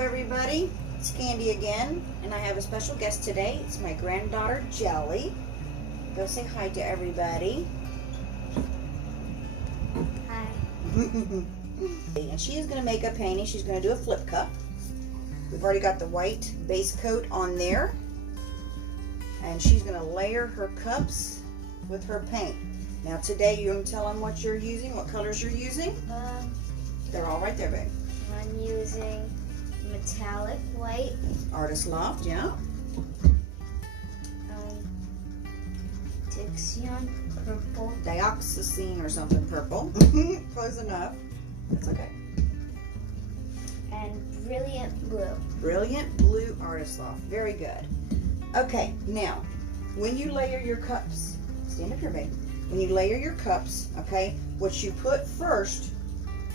everybody, it's Candy again, and I have a special guest today. It's my granddaughter Jezelee. Go say hi to everybody. Hi. And she is going to make a painting. She's going to do a flip cup. We've already got the white base coat on there, and she's going to layer her cups with her paint. Now today you're going to tell them what you're using, what colors you're using. They're all right there, babe. I'm using metallic white. Artist Loft, yeah. Dioxazine or something purple. Close enough. That's okay. And Brilliant Blue. Brilliant Blue Artist Loft. Very good. Okay, now, when you layer your cups, stand up here, babe. When you layer your cups, okay, what you put first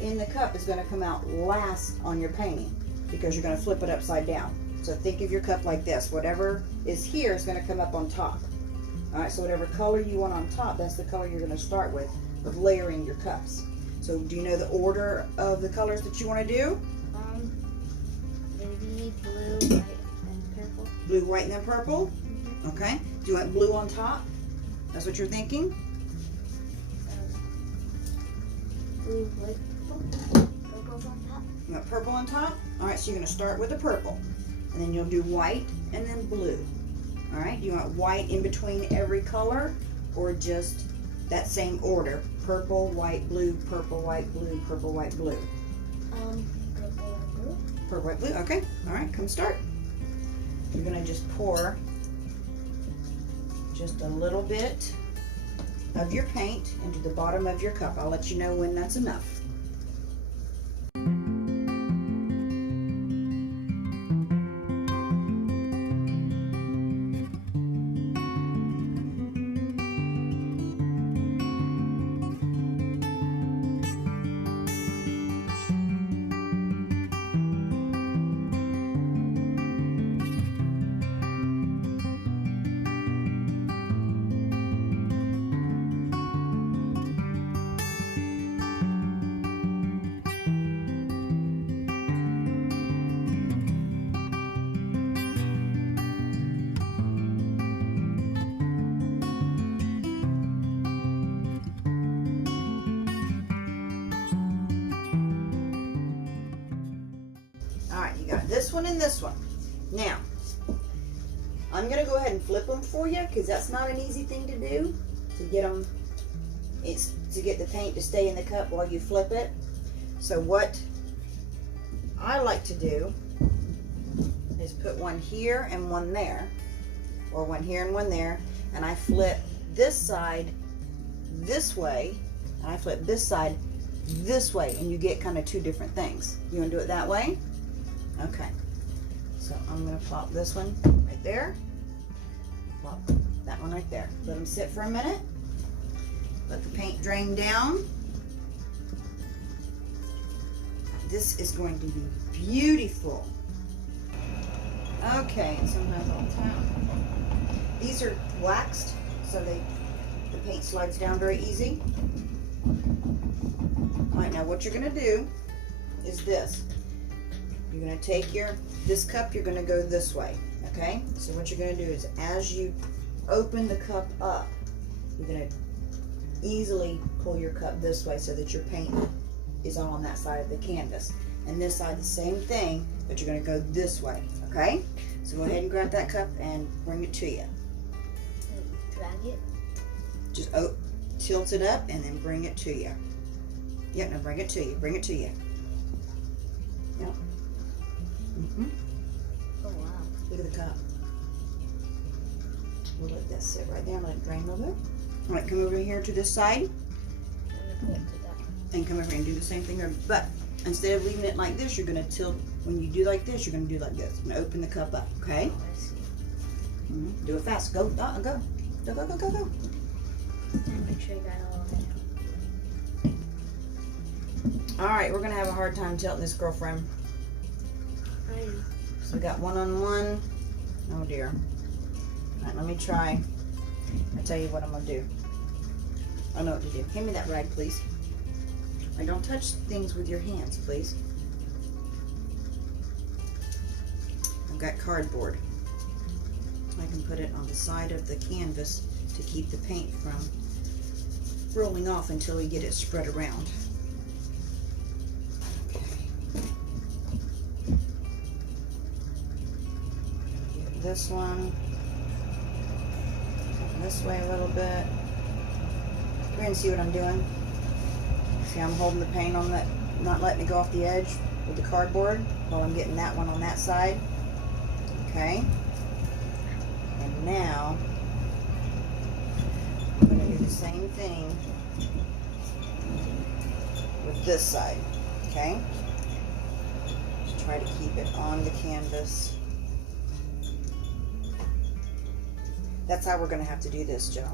in the cup is going to come out last on your painting because you're going to flip it upside down. So think of your cup like this. Whatever is here is going to come up on top. Alright, so whatever color you want on top, that's the color you're going to start with layering your cups. So do you know the order of the colors that you want to do? Maybe blue, white, and purple. Blue, white, and then purple? Mm-hmm. Okay. Do you want blue on top? That's what you're thinking? Blue, white, purple's on top. You want purple on top? Alright, so you're going to start with the purple. And then you'll do white and then blue. Alright, do you want white in between every color or just that same order? Purple, white, blue, purple, white, blue, purple, white, blue. Purple and blue. Purple, white, blue. Okay. Alright, come start. You're going to just pour just a little bit of your paint into the bottom of your cup. I'll let you know when that's enough. Alright, you got this one and this one. Now, I'm going to go ahead and flip them for you because that's not an easy thing to do. To get them, it's to get the paint to stay in the cup while you flip it. So what I like to do is put one here and one there, or one here and one there, and I flip this side this way, and I flip this side this way, and you get kind of two different things. You want to do it that way? Okay, so I'm going to plop this one right there, plop that one right there. Let them sit for a minute, let the paint drain down. This is going to be beautiful. Okay, and sometimes I'll tap. These are waxed, so the paint slides down very easy. Alright, now what you're going to do is this. You're going to take this cup, you're going to go this way, okay? So what you're going to do is as you open the cup up, you're going to easily pull your cup this way so that your paint is all on that side of the canvas. And this side the same thing, but you're going to go this way, okay? So go ahead and grab that cup and bring it to you. Drag it. Just tilt it up and then bring it to you. Yep, now bring it to you, bring it to you. Yep. Oh wow. Look at the cup. We'll let that sit right there and let it drain a little bit. Alright, come over here to this side. And come over here and do the same thing there. But instead of leaving it like this, you're going to tilt. When you do like this, you're going to do like this. You're going to open the cup up, okay? Oh, I see. Do it fast. Go, go, go. Go, go, go, go, go. Make sure you got all of it. Alright, we're going to have a hard time tilting this, girlfriend. So we got one on one. Oh dear. Alright, let me try. I'll tell you what I'm going to do. I know what to do. Hand me that rag, please. And don't touch things with your hands, please. got cardboard. I can put it on the side of the canvas to keep the paint from rolling off until we get it spread around. Get this one this way a little bit. Come here and see what I'm doing. See, I'm holding the paint on that, not letting it go off the edge with the cardboard while I'm getting that one on that side. Okay. And now I'm going to do the same thing with this side. Okay. Just try to keep it on the canvas. That's how we're going to have to do this, Joe.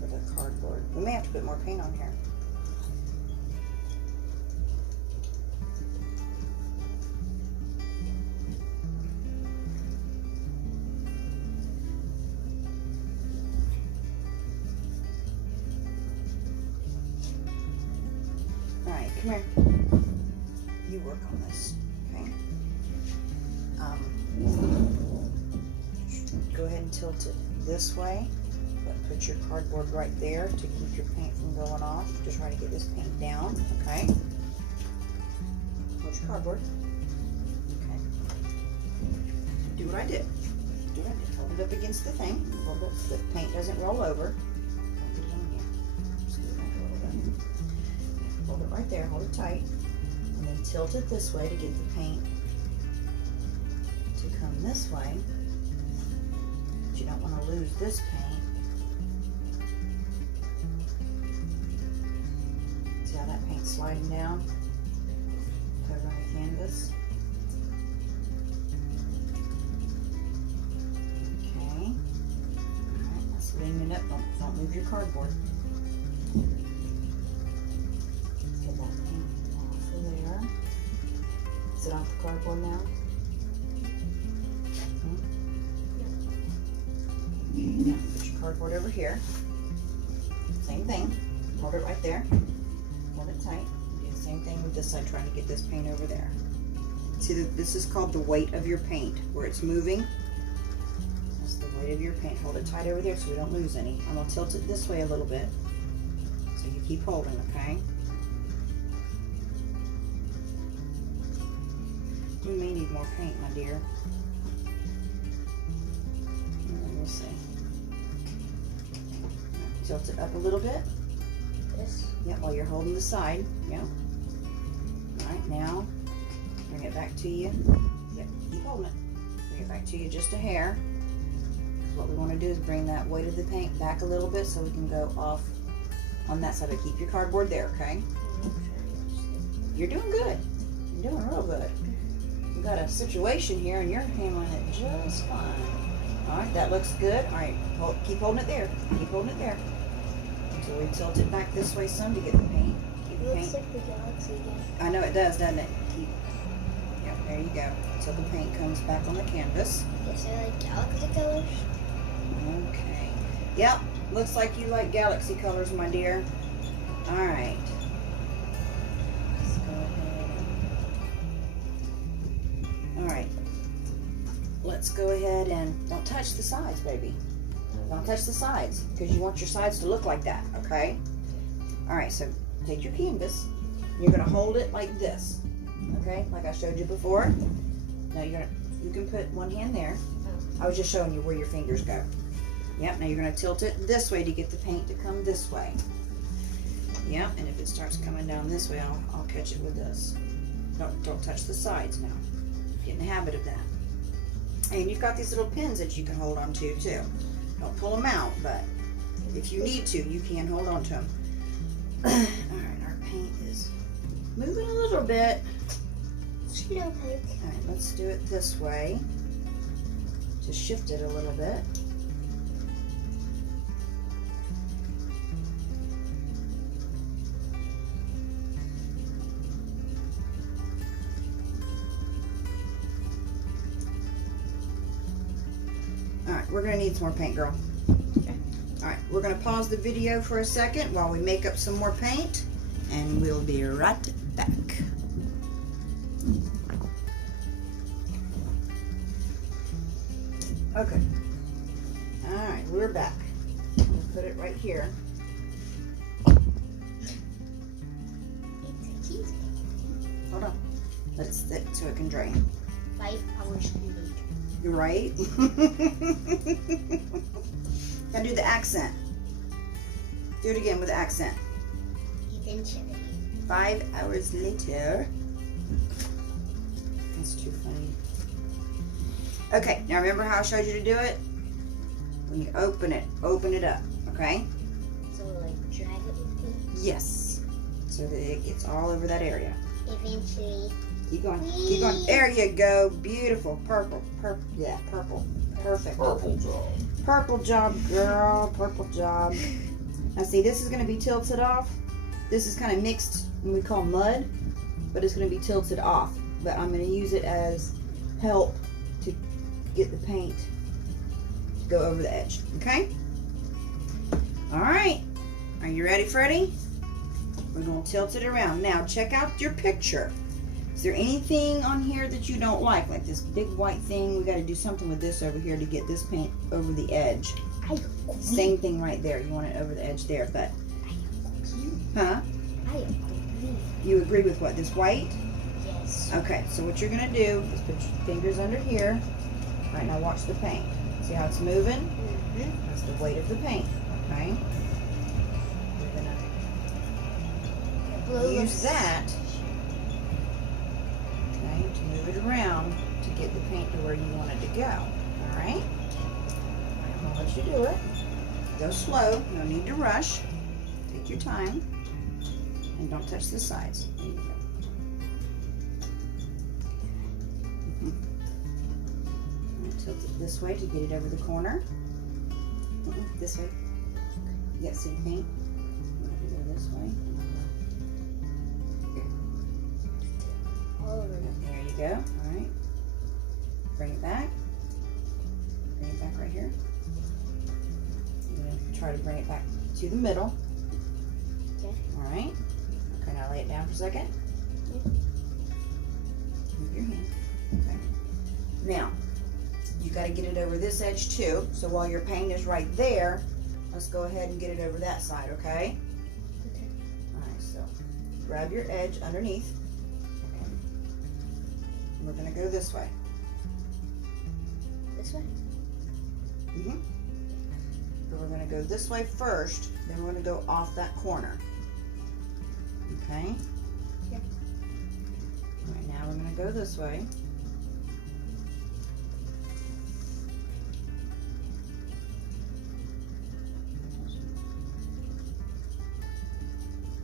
For the cardboard. We may have to put more paint on here. Alright, come here. You work on this, okay? Go ahead and tilt it this way, but put your cardboard right there to keep your paint from going off. Just try to get this paint down, okay? Hold your cardboard. Okay. Do what I did. Do what I did. Hold it up against the thing. Hold it so the paint doesn't roll over. Don't get it on here. Just do it back a little bit. Hold it right there. Hold it tight. And then tilt it this way to get the paint to come this way. You don't want to lose this paint. See how that paint's sliding down? Put it on the canvas. Okay. Alright, let's lean it up. Don't move your cardboard. Let's get that paint off of there. Is it off the cardboard now? Now put your cardboard over here. Same thing. Hold it right there. Hold it tight. Do the same thing with this side, trying to get this paint over there. See, this is called the weight of your paint. Where it's moving, that's the weight of your paint. Hold it tight over there so we don't lose any. I'm going to tilt it this way a little bit. So you keep holding, okay? You may need more paint, my dear. We'll see. Tilt it up a little bit. This? Yep, while you're holding the side. Yep. Alright, now bring it back to you. Yep, keep holding it. Bring it back to you just a hair. What we want to do is bring that weight of the paint back a little bit so we can go off on that side. But keep your cardboard there, okay? You're doing good. You're doing real good. We've got a situation here and you're handling it just fine. Alright, that looks good. Alright, keep holding it there. Keep holding it there. Until we tilt it back this way some to get the paint. Keep the It paint. looks like the galaxy again. I know it does, doesn't it? Keep. Yep, there you go. Until the paint comes back on the canvas. Yes, I like galaxy colors. Okay. Yep, looks like you like galaxy colors, my dear. Alright. Let's go ahead. Alright. Let's go ahead and don't touch the sides, baby. Don't touch the sides because you want your sides to look like that, okay? Alright, so take your canvas. You're going to hold it like this, okay? Like I showed you before. Now you can put one hand there. I was just showing you where your fingers go. Yep, now you're going to tilt it this way to get the paint to come this way. Yep, and if it starts coming down this way, I'll catch it with this. Don't touch the sides now. Get in the habit of that. And you've got these little pins that you can hold on to too. Don't pull them out, but if you need to, you can hold on to them. Alright, our paint is moving a little bit. Cheeto paint. Alright, let's do it this way. To shift it a little bit. Alright, we're going to need some more paint, girl. Okay. Alright, we're going to pause the video for a second while we make up some more paint, and we'll be right back. Okay. Alright, we're back. We'll put it right here. It's a cheese. Hold on. Let it sit so it can drain. 5 hours later. You're right. Gotta do the accent. Do it again with the accent. Eventually. 5 hours later. That's too funny. Okay, now remember how I showed you to do it? When you open it up, okay? So like drag it with it. Yes. So that it gets all over that area. Eventually. Keep going. Keep going. There you go. Beautiful. Purple. Purple. Yeah, purple. Perfect. Purple job. Purple job, girl. Purple job. Now see, this is going to be tilted off. This is kind of mixed, and we call mud, but it's going to be tilted off. But I'm going to use it as help to get the paint to go over the edge. Okay? All right. Are you ready, Freddie? We're going to tilt it around. Now, check out your picture. Is there anything on here that you don't like this big white thing? We got to do something with this over here to get this paint over the edge. Same thing right there. You want it over the edge there, but huh? You agree with what? This white? Yes. Okay. So what you're gonna do is put your fingers under here. All right. Now watch the paint. See how it's moving? Mm-hmm. That's the weight of the paint. Okay. We're gonna use that. To move it around to get the paint to where you want it to go. Alright? I'm gonna let you do it. Go slow, no need to rush. Take your time. And don't touch the sides. There you go. I'm gonna tilt it this way to get it over the corner. This way. You got to see the paint? I'm gonna go this way. There you go. All right. Bring it back. Bring it back right here. I'm going to try to bring it back to the middle. Okay. All right. Okay, now lay it down for a second. Move your hand. Okay. Now, you got to get it over this edge too. So while your paint is right there, let's go ahead and get it over that side, okay? Okay. All right, so grab your edge underneath. We're going to go this way. This way? Mm-hmm. So we're going to go this way first, then we're going to go off that corner. Okay? Yep. All right, now we're going to go this way.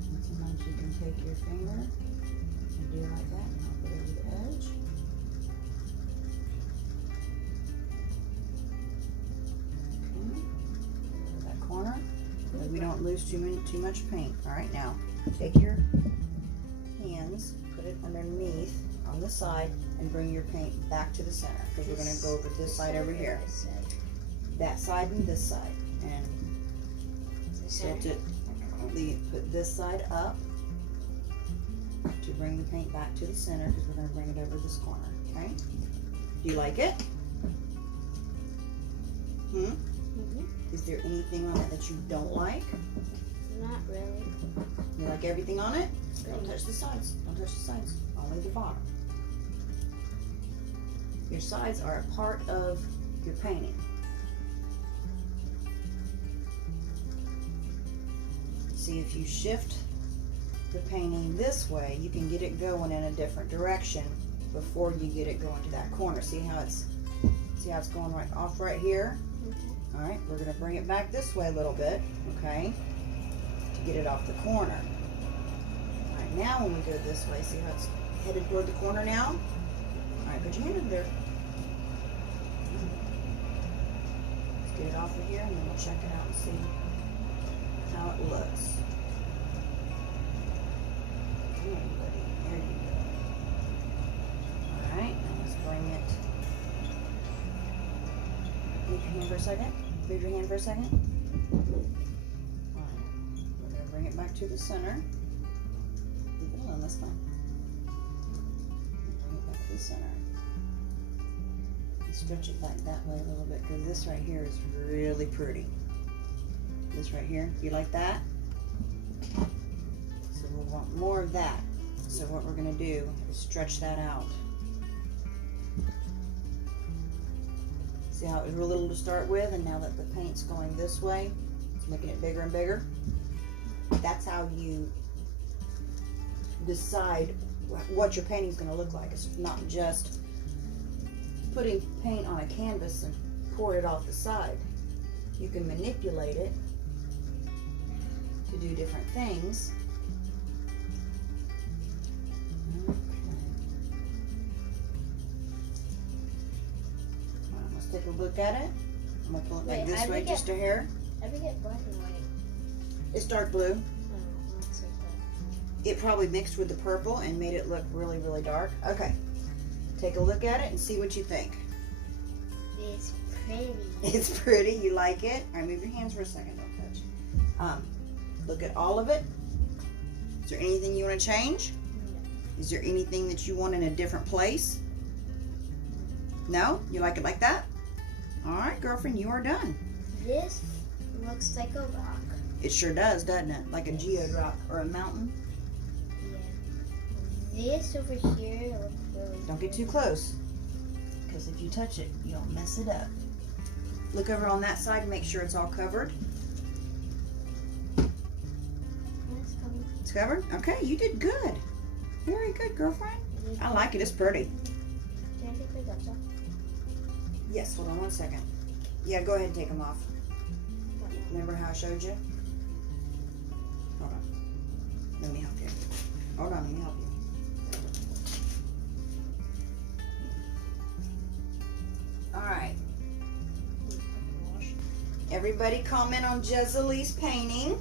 And sometimes you can take your finger and do it like that and help it over the edge. Corner, so we don't lose too much paint. All right, now take your hands, put it underneath on the side, and bring your paint back to the center because we're going to go over this side over here, that side and this side, and tilt it. Put this side up to bring the paint back to the center because we're going to bring it over this corner. Okay? Do you like it? Hmm. Mm-hmm. Is there anything on it that you don't like? Not really. You like everything on it? Don't touch the sides. Don't touch the sides. Only the bottom. Your sides are a part of your painting. See, if you shift the painting this way, you can get it going in a different direction before you get it going to that corner. See how it's going right off right here? All right, we're going to bring it back this way a little bit, okay, to get it off the corner. All right, now when we go this way, see how it's headed toward the corner now? All right, put your hand in there. Let's get it off of here, and then we'll check it out and see how it looks. Come on, buddy. There you go. All right, now let's bring it. Move your hand for a second. Move your hand for a second. Alright. We're going to bring it back to the center. Leave it alone, that's fine. Bring it back to the center. Stretch it back that way a little bit because this right here is really pretty. This right here, you like that? So we'll want more of that. So what we're gonna do is stretch that out. See how it was real little to start with, and now that the paint's going this way, it's making it bigger and bigger. That's how you decide what your painting's gonna look like. It's not just putting paint on a canvas and pour it off the side. You can manipulate it to do different things. Okay. Alright, let's take a look at it. I'm gonna pull it back this way just a hair. I forget black and white. It's dark blue. Oh, that's so bad. It probably mixed with the purple and made it look really, really dark. Okay. Take a look at it and see what you think. It's pretty. It's pretty. You like it? All right, move your hands for a second. Don't touch. Look at all of it. Is there anything you want to change? No. Is there anything that you want in a different place? No? You like it like that? All right, girlfriend, you are done. This looks like a rock. It sure does, doesn't it? Like a geodrop or a mountain. Yeah. This over here looks really Don't get too close, because if you touch it, you'll mess it up. Look over on that side and make sure it's all covered. It's covered? Okay, you did good. Very good, girlfriend. I like it. It's pretty. Can I take my gloves off? Yes, hold on one second. Yeah, go ahead and take them off. Remember how I showed you? Hold on. Let me help you. Hold on, let me help you. Alright. Everybody comment on Jezelee's painting.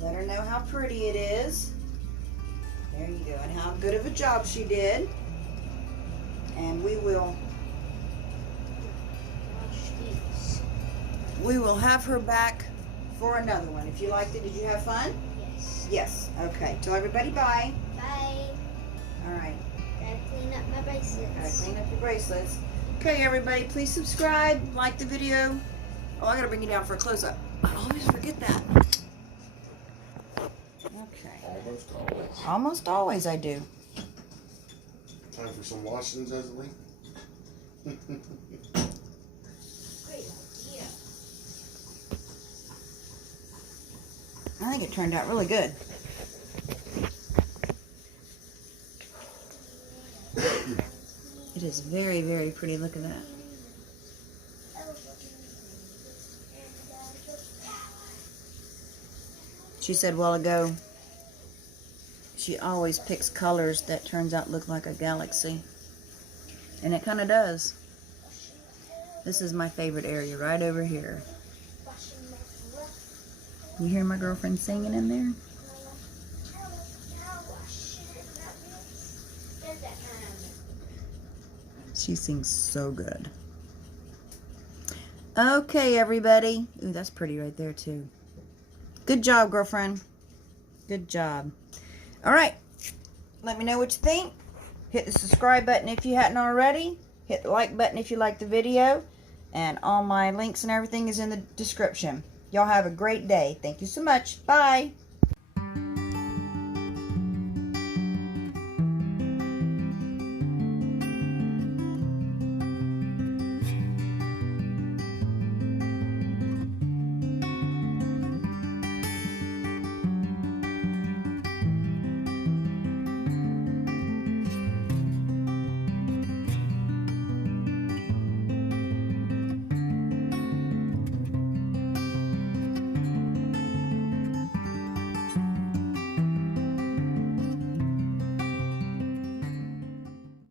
Let her know how pretty it is. There you go. And how good of a job she did. And we will have her back for another one. If you liked it, did you have fun? Yes. Yes. Okay. Tell everybody bye. Bye. All right. Gotta clean up my bracelets. Gotta clean up your bracelets. Okay, everybody, please subscribe, like the video. Oh, I gotta bring you down for a close-up. I always forget that. Okay. Almost always. Almost always I do. Time for some washing, Jezelee? Great idea. I think it turned out really good. It is very, very pretty. Look at that. She said a while ago, she always picks colors that turns out look like a galaxy. And it kind of does. This is my favorite area right over here. You hear my girlfriend singing in there? She sings so good. Okay, everybody. Ooh, that's pretty right there, too. Good job, girlfriend. Good job. All right. Let me know what you think. Hit the subscribe button if you hadn't already. Hit the like button if you liked the video. And all my links and everything is in the description. Y'all have a great day. Thank you so much. Bye.